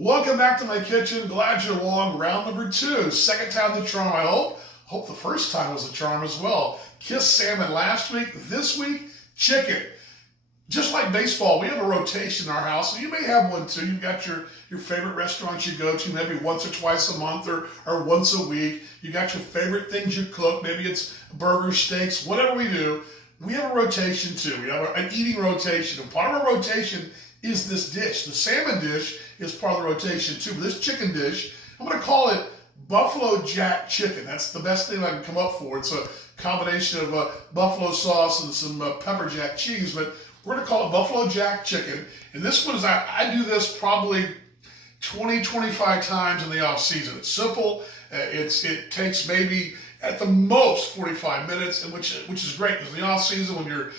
Welcome back to my kitchen. Glad you're along. Round number 2. Second time the charm, I hope. Hope the first time was a charm as well. Kissed salmon last week. This week, chicken. Just like baseball, we have a rotation in our house. So you may have one too. You've got your favorite restaurants you go to maybe once or twice a month or once a week. You got your favorite things you cook. Maybe it's burgers, steaks, whatever we do. We have a rotation too. We have an eating rotation. And part of our rotation is this dish. The salmon dish is part of the rotation too. But this chicken dish, I'm going to call it Buffalo Jack Chicken. That's the best thing I can come up for. It's a combination of buffalo sauce and some pepper jack cheese, but we're going to call it Buffalo Jack Chicken. And this one is, I do this probably 20, 25 times in the off season. It's simple. It takes maybe at the most 45 minutes, and which is great because in the off season when you're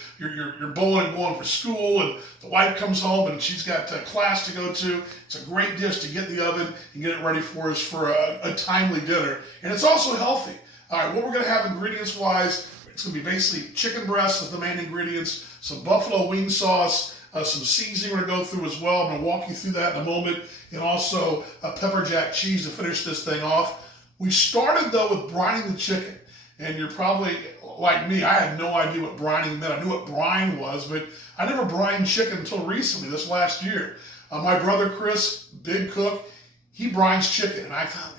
bowling and going for school and the wife comes home and she's got class to go to, it's a great dish to get in the oven and get it ready for us for a timely dinner. And it's also healthy. All right, what we're going to have ingredients wise, it's going to be basically chicken breast as the main ingredients, some buffalo wing sauce, some seasoning we're going to go through as well. I'm going to walk you through that in a moment, and also pepper jack cheese to finish this thing off. We started though with brining the chicken, and you're probably like me, I had no idea what brining meant. I knew what brine was, but I never brined chicken until recently, this last year. My brother Chris, big cook, he brines chicken, and I thought,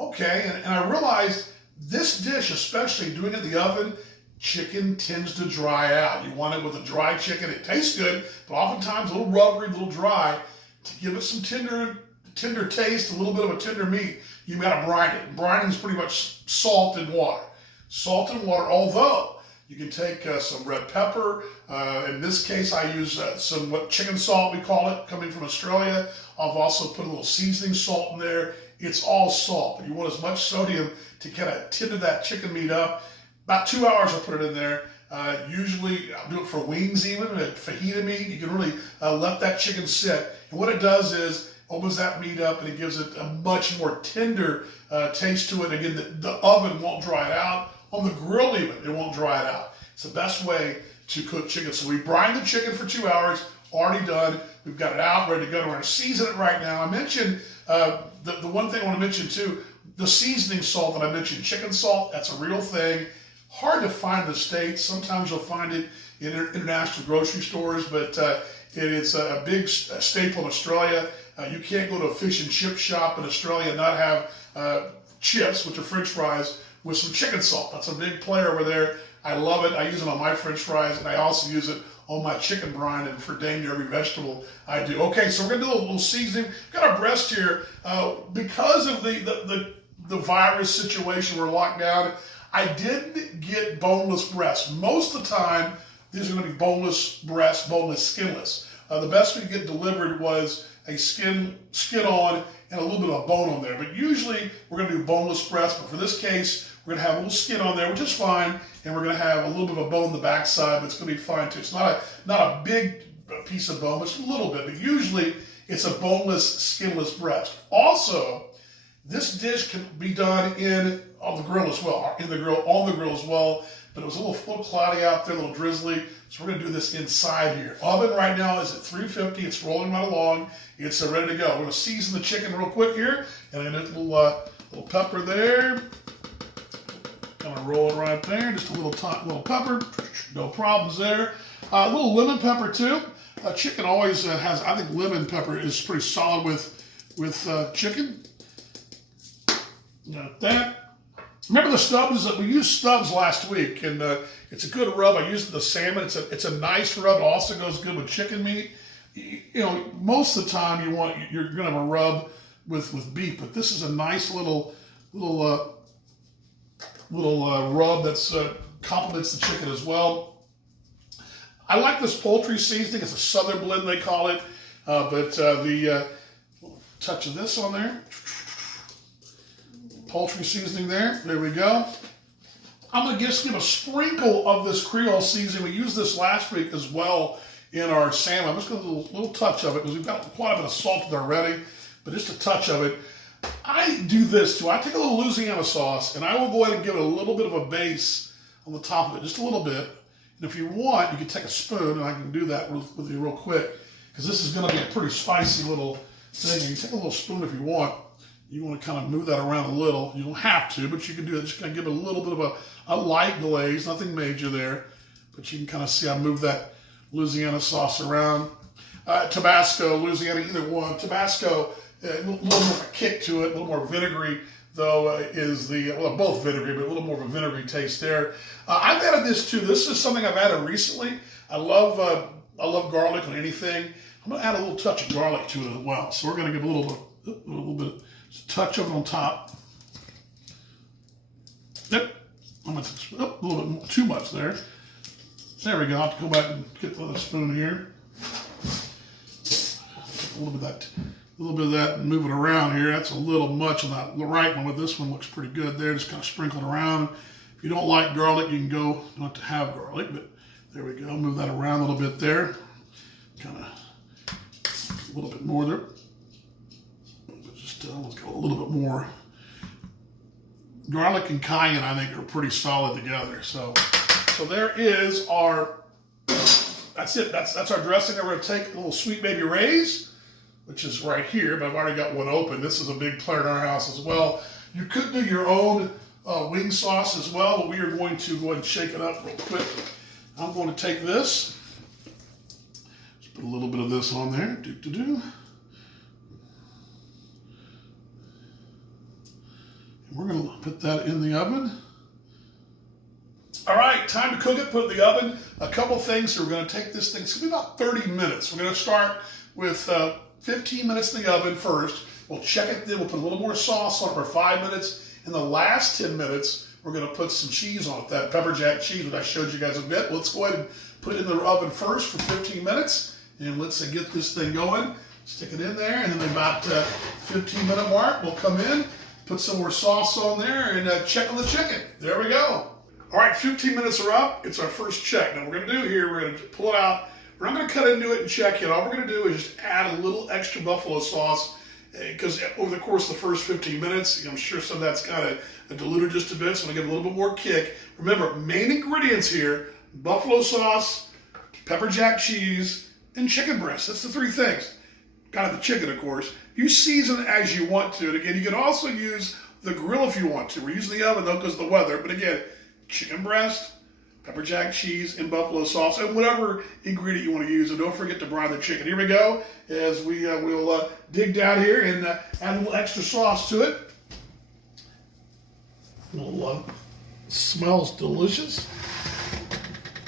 okay, and I realized this dish, especially doing it in the oven, chicken tends to dry out. You want it with a dry chicken. It tastes good, but oftentimes a little rubbery, a little dry. To give it some tender taste, a little bit of a tender meat, you've got to brine it. Brining is pretty much salt and water. Salt and water, although you can take some red pepper. In this case, I use some chicken salt, we call it, coming from Australia. I've also put a little seasoning salt in there. It's all salt, but you want as much sodium to kind of tender that chicken meat up. About 2 hours I'll put it in there. Usually I'll do it for wings even, fajita meat. You can really let that chicken sit. And what it does is opens that meat up and it gives it a much more tender taste to it. Again, the oven won't dry it out. On the grill even, it won't dry it out. It's the best way to cook chicken. So we brine the chicken for 2 hours, already done. We've got it out, ready to go. We're going to season it right now. I mentioned, the one thing I want to mention too, the seasoning salt that I mentioned, chicken salt, that's a real thing. Hard to find in the States. Sometimes you'll find it in international grocery stores, but it is a big staple in Australia. You can't go to a fish and chip shop in Australia and not have chips, which are French fries, with some chicken salt. That's a big player over there. I love it. I use it on my French fries, and I also use it on my chicken brine and for dang near every vegetable I do. Okay, so we're going to do a little seasoning. We've got our breast here. Because of the virus situation, we're locked down. I did get boneless breast. Most of the time, these are going to be boneless breast, boneless, skinless. The best we could get delivered was a skin on and a little bit of bone on there. But usually we're going to do boneless breast. But for this case, we're going to have a little skin on there, which is fine. And we're going to have a little bit of a bone in the backside, but it's going to be fine too. It's not a big piece of bone, but it's a little bit. But usually it's a boneless, skinless breast. Also, this dish can be done on the grill as well, on the grill as well. But it was a little cloudy out there, a little drizzly. So we're going to do this inside here. Oven right now is at 350. It's rolling right along. It's ready to go. We're going to season the chicken real quick here. And a little pepper there. I'm going to roll it right there. Just a little pepper. No problems there. A little lemon pepper too. Chicken always has, I think lemon pepper is pretty solid with chicken. Got that. Remember the Stubbs? We used Stubbs last week, and it's a good rub. I used the salmon. It's a nice rub. It also goes good with chicken meat. Most of the time you're going to have a rub with beef, but this is a nice little rub that's complements the chicken as well. I like this poultry seasoning. It's a Southern blend they call it, but the touch of this on there. Poultry seasoning there. There we go. I'm going to just give a sprinkle of this Creole seasoning. We used this last week as well in our salmon. I'm just going to do a little touch of it because we've got quite a bit of salt there already, but just a touch of it. I do this too. I take a little Louisiana sauce and I will go ahead and give it a little bit of a base on the top of it, just a little bit. And if you want, you can take a spoon, and I can do that with you real quick because this is going to be a pretty spicy little thing. You can take a little spoon if you want. You want to kind of move that around a little. You don't have to, but you can do it. Just kind of give it a little bit of a light glaze, nothing major there. But you can kind of see I move that Louisiana sauce around. Tabasco, Louisiana, either one. Tabasco, a little more of a kick to it, a little more vinegary, though, is well, both vinegary, but a little more of a vinegary taste there. I've added this too. This is something I've added recently. I love garlic on anything. I'm going to add a little touch of garlic to it as well. So we're going to give a little bit, just a touch of it on top. Yep. I'm going to a little bit more, too much there. There we go. I'll have to go back and get the other spoon here. A little bit of that and move it around here. That's a little much on that right one, but this one looks pretty good there. Just kind of sprinkle it around. If you don't like garlic, you can go not to have garlic, but there we go. Move that around a little bit there. Kind of a little bit more there. Just let's go a little bit more. Garlic and cayenne, I think, are pretty solid together. So there is our. That's it. That's our dressing. We're going to take a little Sweet Baby Ray's, which is right here, but I've already got one open. This is a big player in our house as well. You could do your own wing sauce as well, but we are going to go ahead and shake it up real quick. I'm going to take this, just put a little bit of this on there. And we're going to put that in the oven. All right, time to cook it, put it in the oven. A couple things. So we're going to take this thing, it's going to be about 30 minutes. We're going to start with 15 minutes in the oven first. We'll check it, then we'll put a little more sauce on it for 5 minutes. In the last 10 minutes, we're going to put some cheese on it, that pepper jack cheese that I showed you guys a bit. Let's go ahead and put it in the oven first for 15 minutes. And let's get this thing going. Stick it in there, and then about 15-minute mark, we'll come in, put some more sauce on there, and check on the chicken. There we go. All right, 15 minutes are up. It's our first check. Now, what we're going to do here, we're going to pull it out. We're not going to cut into it and check it. All we're going to do is just add a little extra buffalo sauce because over the course of the first 15 minutes, I'm sure some of that's kind of diluted just a bit, so I'm going to give it a little bit more kick. Remember, main ingredients here, buffalo sauce, pepper jack cheese, and chicken breast. That's the three things. Kind of the chicken, of course. You season it as you want to. And again, you can also use the grill if you want to. We're using the oven, though, because of the weather. But again, chicken breast, pepper jack cheese, and buffalo sauce, and whatever ingredient you want to use. And don't forget to brine the chicken. Here we go, as we'll dig down here and add a little extra sauce to it. Smells delicious.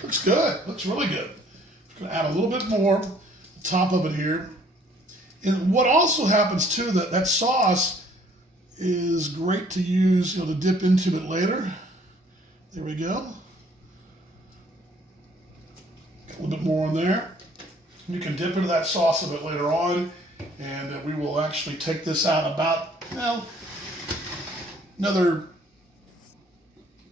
Looks good. Looks really good. Just going to add a little bit more on top of it here. And what also happens too, that sauce is great to use, to dip into it later. There we go. Got a little bit more on there. You can dip into that sauce a bit later on, and we will actually take this out about, another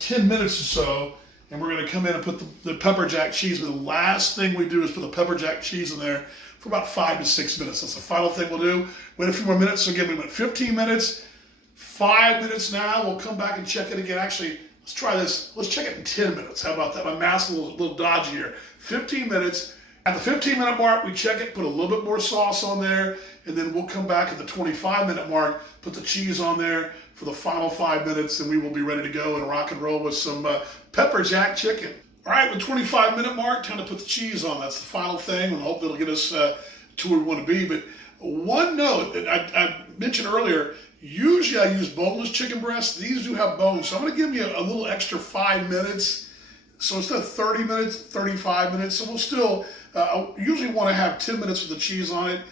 10 minutes or so, and we're going to come in and put the pepper jack cheese. But the last thing we do is put the pepper jack cheese in there for about 5 to 6 minutes. That's the final thing we'll do. Wait a few more minutes. So again, we went 15 minutes, 5 minutes now. We'll come back and check it again. Actually, let's try this. Let's check it in 10 minutes. How about that? My math's a little dodgy here. 15 minutes. At the 15-minute mark, we check it, put a little bit more sauce on there, and then we'll come back at the 25-minute mark, put the cheese on there for the final 5 minutes, and we will be ready to go and rock and roll with some pepper jack chicken. All right, the 25-minute mark, time to put the cheese on. That's the final thing, and I hope it'll get us to where we want to be. But one note that I mentioned earlier, usually I use boneless chicken breasts. These do have bones, so I'm going to give you a little extra 5 minutes. So instead of 30 minutes, 35 minutes. So we'll still usually want to have 10 minutes with the cheese on it,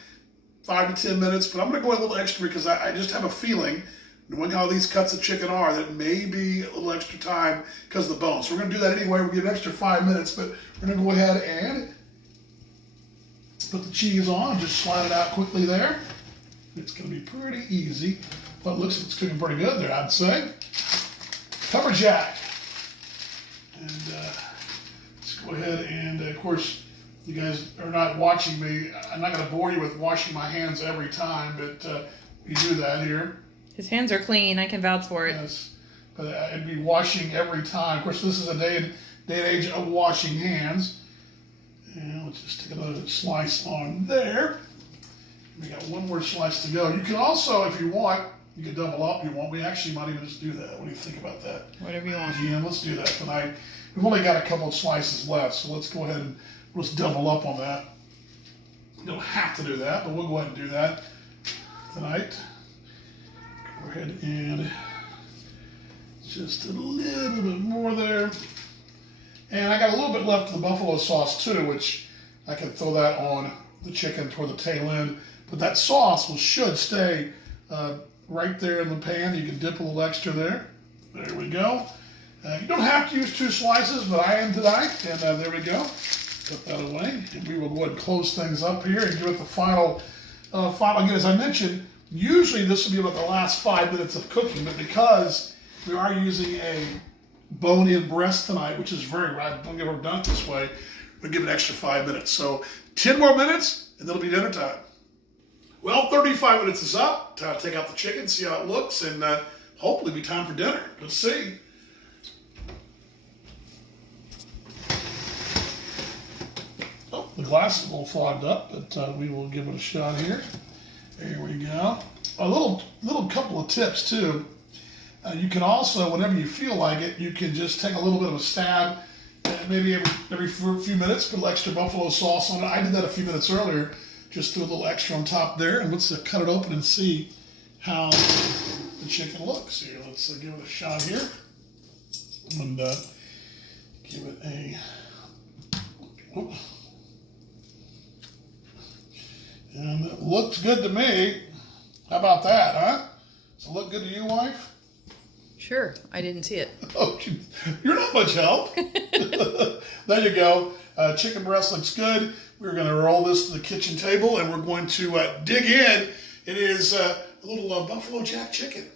5 to 10 minutes. But I'm going to go a little extra because I just have a feeling, knowing how these cuts of chicken are, that may be a little extra time because of the bones. So we're going to do that anyway. We'll get an extra 5 minutes, but we're going to go ahead and put the cheese on. Just slide it out quickly there. It's going to be pretty easy. But it looks like it's cooking pretty good there, I'd say. Pepper jack. And let's go ahead and, of course, you guys are not watching me. I'm not going to bore you with washing my hands every time, but we do that here. His hands are clean. I can vouch for it. Yes, but I'd be washing every time. Of course, this is a day and age of washing hands. And let's just take another slice on there. We got one more slice to go. You can also, if you want, you can double up. You want? We actually might even just do that. What do you think about that? Whatever you want. GM, let's do that tonight. We've only got a couple of slices left, so let's go ahead and let's double up on that. You don't have to do that, but we'll go ahead and do that tonight. Go ahead and just a little bit more there. And I got a little bit left of the buffalo sauce too, which I can throw that on the chicken toward the tail end. But that sauce should stay right there in the pan. You can dip a little extra there. There we go. You don't have to use 2 slices, but I am tonight. And there we go. Put that away. And we will go ahead and close things up here and give it the final. Again, as I mentioned, usually this will be about the last 5 minutes of cooking, but because we are using a bone-in breast tonight, which is very rare, don't get it done this way, we'll give it an extra 5 minutes. So 10 more minutes, and it'll be dinner time. Well, 35 minutes is up. Time to take out the chicken, see how it looks, and hopefully be time for dinner. Let's see. Oh, the glass is a little fogged up, but we will give it a shot here. There we go. A little couple of tips too. You can also, whenever you feel like it, you can just take a little bit of a stab, maybe every few minutes, put a little extra buffalo sauce on it. I did that a few minutes earlier. Just threw a little extra on top there, and let's cut it open and see how the chicken looks here. Let's give it a shot here, and give it a. Whoops. And it looks good to me. How about that, huh? Does it look good to you, wife? Sure, I didn't see it. Oh, you're not much help. There you go. Chicken breast looks good. We're going to roll this to the kitchen table, and we're going to dig in. It is a little Buffalo Jack chicken.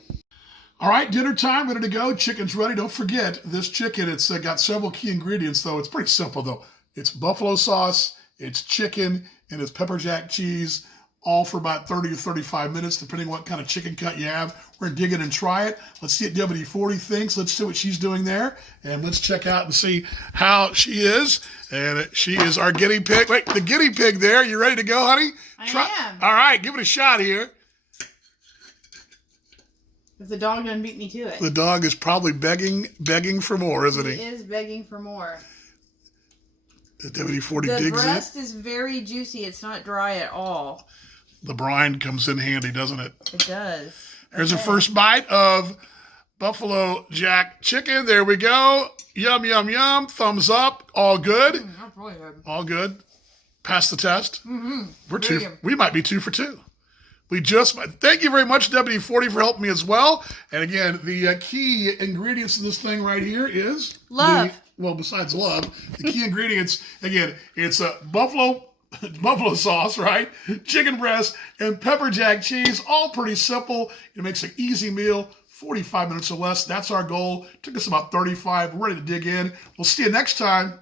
All right, dinner time, ready to go. Chicken's ready. Don't forget, this chicken, it's got several key ingredients, though. It's pretty simple, though. It's buffalo sauce, it's chicken, and it's pepper jack cheese, all for about 30 to 35 minutes, depending on what kind of chicken cut you have. We're going to dig in and try it. Let's see what WD-40 thinks. Let's see what she's doing there. And let's check out and see how she is. And she is our guinea pig. Wait, the guinea pig there. You ready to go, honey? I am. All right, give it a shot here. If the dog doesn't beat me to it. The dog is probably begging for more, isn't he? He is begging for more. The WD-40 The digs in. breast is very juicy. It's not dry at all. The brine comes in handy, doesn't it? It does. Here's the first bite of Buffalo Jack chicken. There we go. Yum, yum, yum. Thumbs up. All good. That's really good. All good. Pass the test. Mm-hmm. We might be 2 for 2. Thank you very much, WD-40, for helping me as well. And again, the key ingredients of this thing right here is Love. Besides love, the key ingredients, again, it's buffalo sauce, right? Chicken breast and pepper jack cheese, all pretty simple. It makes an easy meal, 45 minutes or less. That's our goal. Took us about 35. We're ready to dig in. We'll see you next time.